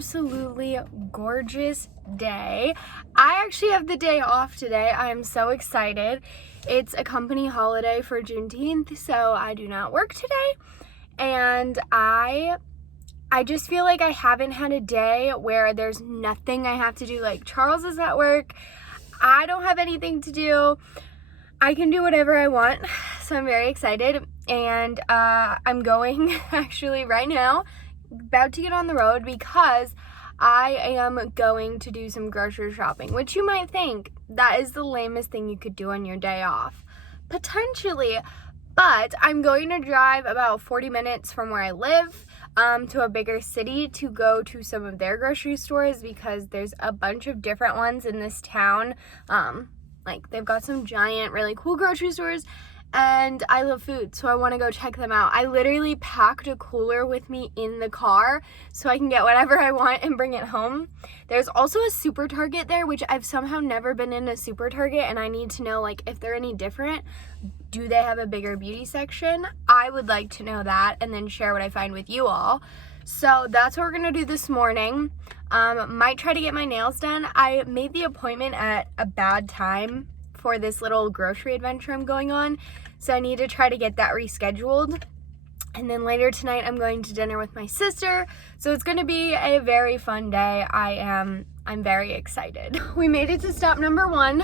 absolutely gorgeous day. I actually have the day off today. I'm so excited. It's a company holiday for Juneteenth, so I do not work today. And I just feel like I haven't had a day where there's nothing I have to do. Like, Charles is at work. I don't have anything to do. I can do whatever I want, so I'm very excited. And I'm going actually right now, about to get on the road because I am going to do some grocery shopping, which you might think that is the lamest thing you could do on your day off. Potentially, but I'm going to drive about 40 minutes from where I live to a bigger city to go to some of their grocery stores because there's a bunch of different ones in this town. Like, they've got some giant, really cool grocery stores, and I love food, so I want to go check them out. I literally packed a cooler with me in the car so I can get whatever I want and bring it home. There's also a Super Target there, which I've somehow never been in a Super Target, and I need to know, like, if they're any different. Do they have a bigger beauty section? I would like to know that and then share what I find with you all. So that's what we're gonna do this morning. Might try to get my nails done. I made the appointment at a bad time for this little grocery adventure I'm going on, so I need to try to get that rescheduled. And then later tonight I'm going to dinner with my sister, so it's gonna be a very fun day. I'm very excited. We made it to stop number 1.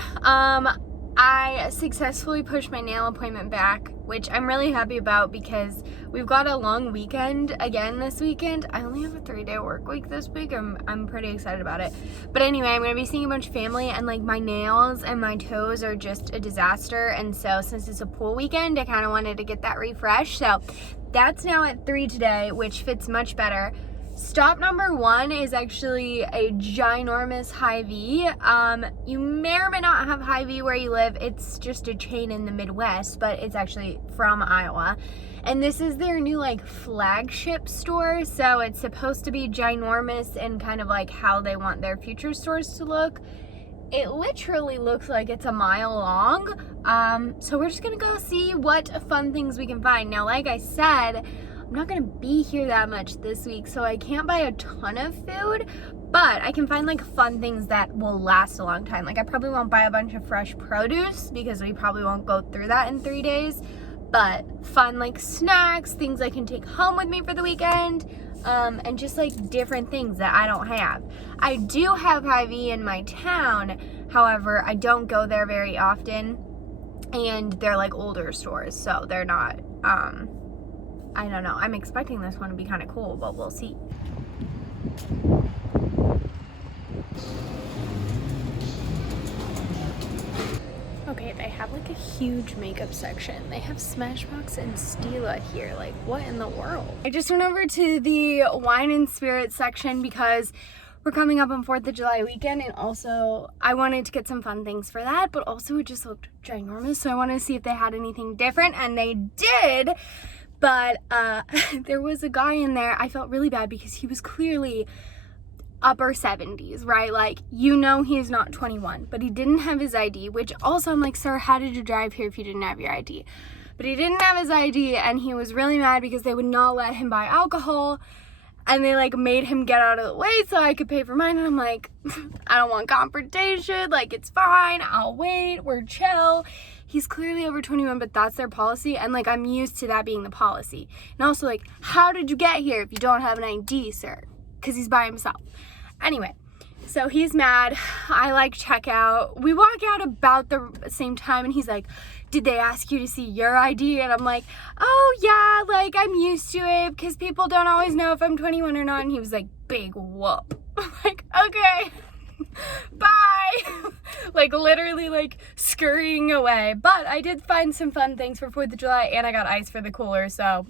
I successfully pushed my nail appointment back, which I'm really happy about because we've got a long weekend again this weekend. I only have a 3-day work week this week. I'm pretty excited about it. But anyway, I'm going to be seeing a bunch of family, and like my nails and my toes are just a disaster. And so since it's a pool weekend, I kind of wanted to get that refreshed. So that's now at 3 today, which fits much better. Stop number 1 is actually a ginormous Hy-Vee. You may or may not have Hy-Vee where you live. It's just a chain in the Midwest, but it's actually from Iowa. And this is their new like flagship store, so it's supposed to be ginormous and kind of like how they want their future stores to look. It literally looks like it's a mile long. So we're just gonna go see what fun things we can find. Now, like I said, I'm not gonna be here that much this week, so I can't buy a ton of food, but I can find like fun things that will last a long time. Like, I probably won't buy a bunch of fresh produce because we probably won't go through that in 3 days, but fun like snacks, things I can take home with me for the weekend, and just like different things that I don't have. I do have Hy-Vee in my town, however, I don't go there very often, and they're like older stores, so they're not, I don't know. I'm expecting this one to be kind of cool, but we'll see. Okay, they have like a huge makeup section. They have Smashbox and Stila here. Like, what in the world? I just went over to the wine and spirits section because we're coming up on 4th of July weekend, and also I wanted to get some fun things for that, but also it just looked ginormous, so I wanted to see if they had anything different, and they did. But there was a guy in there. I felt really bad because he was clearly upper 70s, right? Like, you know, he is not 21, but he didn't have his ID, which also I'm like, sir, how did you drive here if you didn't have your ID? But he didn't have his ID, and he was really mad because they would not let him buy alcohol, and they like made him get out of the way so I could pay for mine. And I'm like, I don't want confrontation. Like, it's fine. I'll wait. We're chill. He's clearly over 21, but that's their policy, and like, I'm used to that being the policy. And also, like, how did you get here if you don't have an ID, sir? Because he's by himself. Anyway, so he's mad. I like check out. We walk out about the same time, and he's like, did they ask you to see your ID? And I'm like, oh yeah, like, I'm used to it because people don't always know if I'm 21 or not. And he was like, big whoop. I'm like, okay. Bye. Like, literally like scurrying away. But I did find some fun things for 4th of July, and I got ice for the cooler, so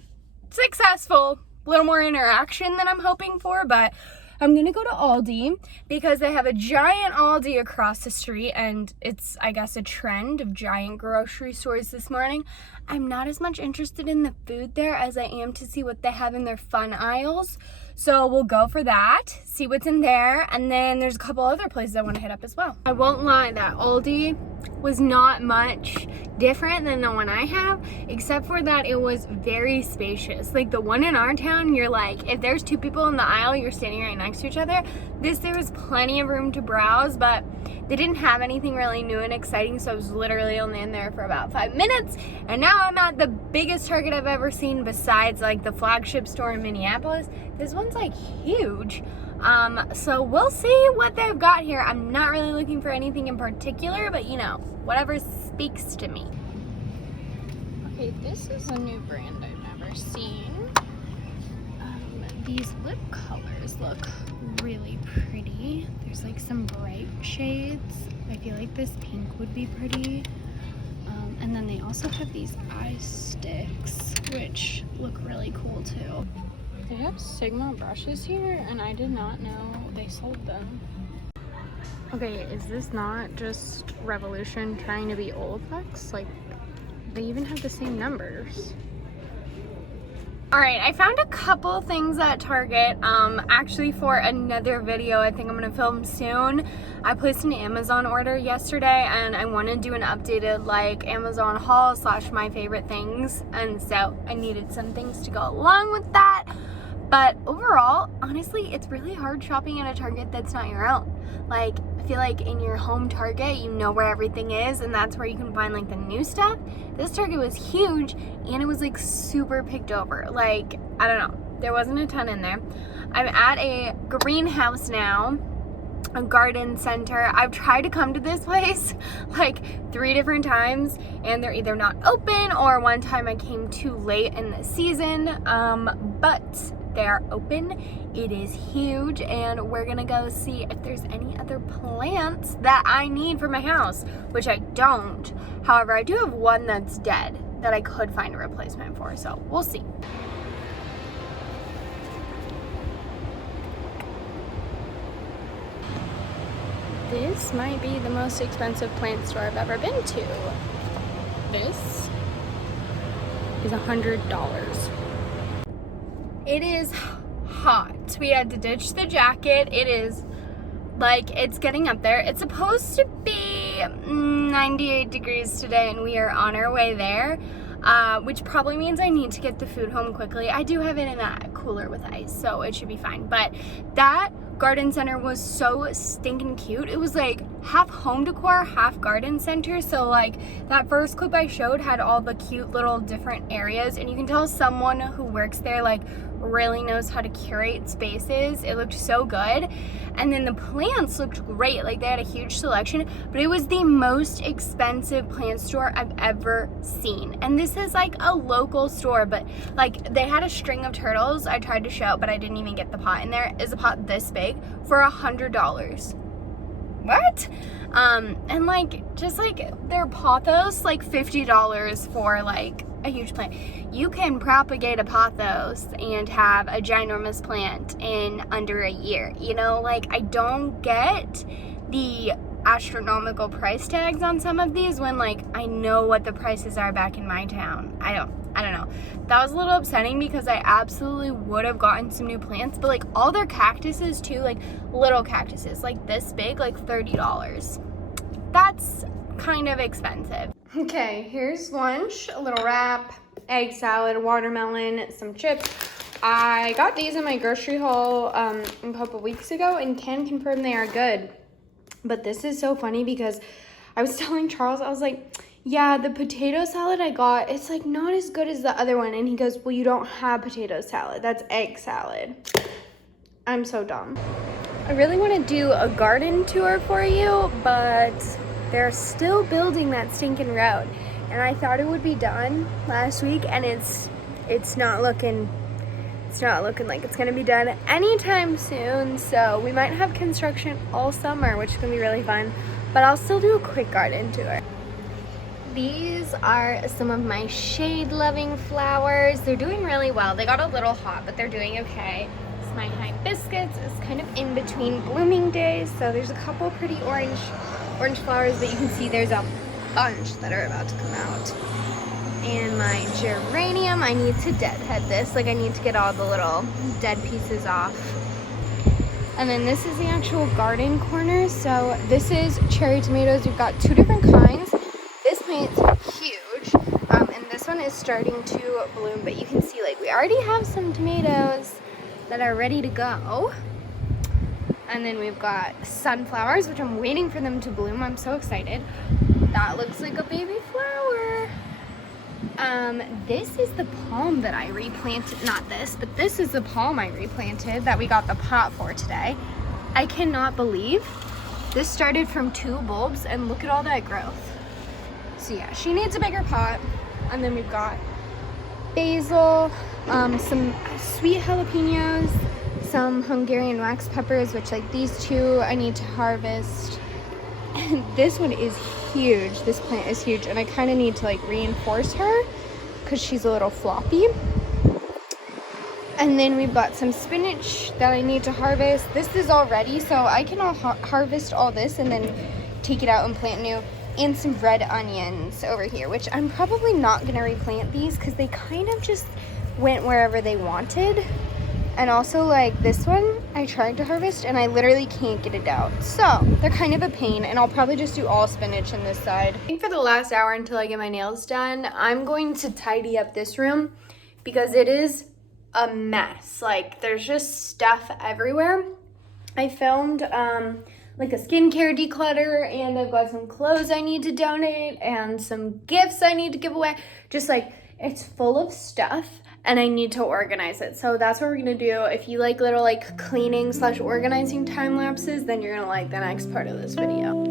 successful. A little more interaction than I'm hoping for, but I'm gonna go to Aldi because they have a giant Aldi across the street, and it's, I guess, a trend of giant grocery stores this morning. I'm not as much interested in the food there as I am to see what they have in their fun aisles. So we'll go for that, see what's in there, and then there's a couple other places I want to hit up as well. I won't lie, that Aldi was not much different than the one I have, except for that it was very spacious. Like the one in our town, you're like, if there's 2 people in the aisle, you're standing right next to each other. There was plenty of room to browse, but they didn't have anything really new and exciting, so I was literally only in there for about 5 minutes, and now I'm at the biggest Target I've ever seen besides like the flagship store in Minneapolis. This one's like huge. So we'll see what they've got here. I'm not really looking for anything in particular, but you know, whatever speaks to me. Okay, this is a new brand I've never seen. These lip colors look really pretty. There's like some bright shades. I feel like this pink would be pretty. And then they also have these eye sticks, which look really cool too. They have Sigma brushes here, and I did not know they sold them. Okay, is this not just Revolution trying to be Olaplex? Like, they even have the same numbers. Alright, I found a couple things at Target, actually for another video I think I'm going to film soon. I placed an Amazon order yesterday, and I want to do an updated like Amazon haul / my favorite things, and so I needed some things to go along with that. But overall, honestly, it's really hard shopping at a Target that's not your own. Like, I feel like in your home Target, you know where everything is, and that's where you can find like the new stuff. This Target was huge, and it was like super picked over. Like, I don't know, there wasn't a ton in there. I'm at a greenhouse now, a garden center. I've tried to come to this place like 3 different times, and they're either not open, or one time I came too late in the season, but they are open. It is huge, and we're gonna go see if there's any other plants that I need for my house, which I don't. However, I do have one that's dead that I could find a replacement for, so we'll see. This might be the most expensive plant store I've ever been to. This is $100. It is hot. We had to ditch the jacket. It is like, it's getting up there. It's supposed to be 98 degrees today, and we are on our way there, which probably means I need to get the food home quickly. I do have it in a cooler with ice, so it should be fine. But that garden center was so stinking cute. It was like half home decor, half garden center. So like that first clip I showed had all the cute little different areas, and you can tell someone who works there like really knows how to curate spaces. It looked so good. And then the plants looked great. Like, they had a huge selection, but it was the most expensive plant store I've ever seen. And this is like a local store, but like they had a string of turtles I tried to show, but I didn't even get the pot. And there is a pot this big for $100. What? And like, just like their pothos, like $50 for like a huge plant. You can propagate a pothos and have a ginormous plant in under a year. You know, like, I don't get the astronomical price tags on some of these when like I know what the prices are back in my town. I don't know. That was a little upsetting because I absolutely would have gotten some new plants, but like all their cactuses too, like little cactuses like this big, like $30. That's kind of expensive. Okay, here's lunch. A little wrap, egg salad, watermelon, some chips. I got these in my grocery haul a couple weeks ago and can confirm they are good. But this is so funny because I was telling Charles, I was like, yeah, the potato salad I got, it's like not as good as the other one. And he goes, well, you don't have potato salad. That's egg salad. I'm so dumb. I really want to do a garden tour for you, but they're still building that stinking road. And I thought it would be done last week, and it's not looking like it's gonna be done anytime soon. So we might have construction all summer, which is gonna be really fun. But I'll still do a quick garden tour. These are some of my shade-loving flowers. They're doing really well. They got a little hot, but they're doing okay. This is my hibiscus. It's kind of in between blooming days, so there's a couple pretty orange flowers, but you can see there's a bunch that are about to come out. And my geranium, I need to deadhead this. Like I need to get all the little dead pieces off. And then this is the actual garden corner. So this is cherry tomatoes. We've got 2 different kinds. This plant's huge. And this one is starting to bloom, but you can see like we already have some tomatoes that are ready to go. And then we've got sunflowers, which I'm waiting for them to bloom. I'm so excited. That looks like a baby flower. This is the palm that I replanted. Not this, but this is the palm I replanted that we got the pot for today. I cannot believe this started from 2 bulbs and look at all that growth. So yeah, she needs a bigger pot. And then we've got basil, some sweet jalapenos, some Hungarian wax peppers, which like these 2 I need to harvest. And this one is huge. This plant is huge, and I kind of need to like reinforce her because she's a little floppy. And then we've got some spinach that I need to harvest. This is all ready, so I can harvest all this and then take it out and plant new. And some red onions over here, which I'm probably not gonna replant these because they kind of just went wherever they wanted. And also like this one I tried to harvest and I literally can't get it out, so they're kind of a pain. And I'll probably just do all spinach in this side. I think for the last hour until I get my nails done, I'm going to tidy up this room because it is a mess. Like there's just stuff everywhere. I filmed like a skincare declutter, and I've got some clothes I need to donate and some gifts I need to give away. Just like it's full of stuff and I need to organize it. So that's what we're gonna do. If you like little like cleaning / organizing time lapses, then you're gonna like the next part of this video.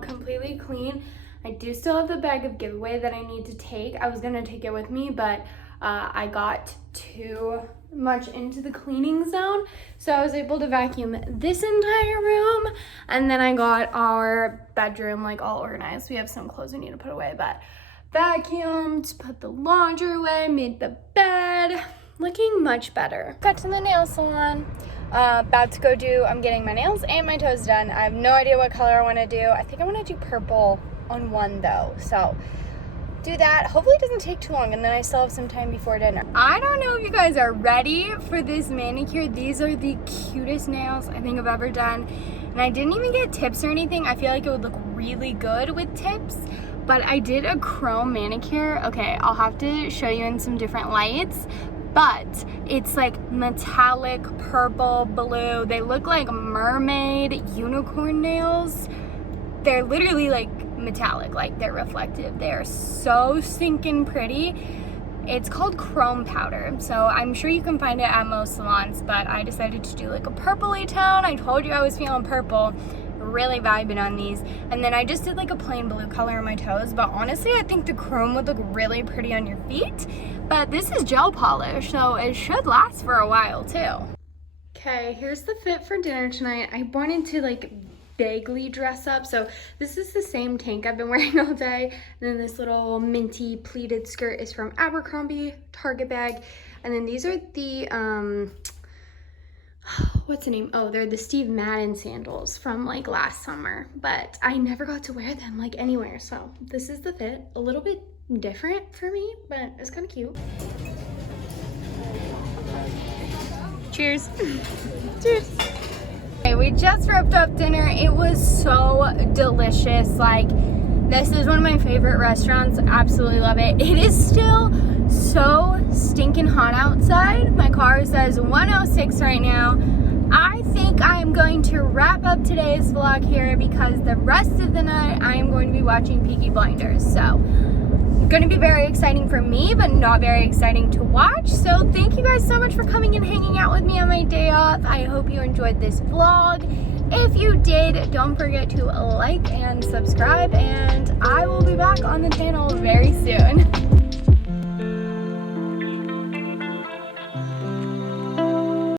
Completely clean. I do still have the bag of giveaway that I need to take. I was gonna take it with me, but I got too much into the cleaning zone, so I was able to vacuum this entire room, and then I got our bedroom like all organized. We have some clothes we need to put away, but vacuumed, put the laundry away, made the bed, looking much better. Got to the nail salon. About to go do, I'm getting my nails and my toes done. I have no idea what color I want to do. I think I want to do purple on one though, so do that. Hopefully it doesn't take too long, and then I still have some time before dinner. I don't know if you guys are ready for this manicure. These are the cutest nails I think I've ever done, and I didn't even get tips or anything. I feel like it would look really good with tips, but I did a chrome manicure. Okay, I'll have to show you in some different lights, but it's like metallic purple, blue. They look like mermaid unicorn nails. They're literally like metallic, like they're reflective. They're so stinking pretty. It's called chrome powder, so I'm sure you can find it at most salons, but I decided to do like a purpley tone. I told you I was feeling purple. Really vibing on these. And then I just did like a plain blue color on my toes, but honestly I think the chrome would look really pretty on your feet. But this is gel polish, so it should last for a while too. Okay, here's the fit for dinner tonight. I wanted to like vaguely dress up, so this is the same tank I've been wearing all day, and then this little minty pleated skirt is from Abercrombie, Target bag, and then these are the what's the name? Oh, they're the Steve Madden sandals from like last summer, but I never got to wear them like anywhere, so this is the fit. A little bit different for me, but it's kind of cute. Cheers. Cheers. Okay, we just wrapped up dinner. It was so delicious. Like, this is one of my favorite restaurants. Absolutely love it. It is still so stinking hot outside. My car says 106 right now. I think I am going to wrap up today's vlog here because the rest of the night I am going to be watching Peaky Blinders. So, going to be very exciting for me, but not very exciting to watch. So thank you guys so much for coming and hanging out with me on my day off. stuff. I hope you enjoyed this vlog. If you did, don't forget to like and subscribe, and I will be back on the channel very soon.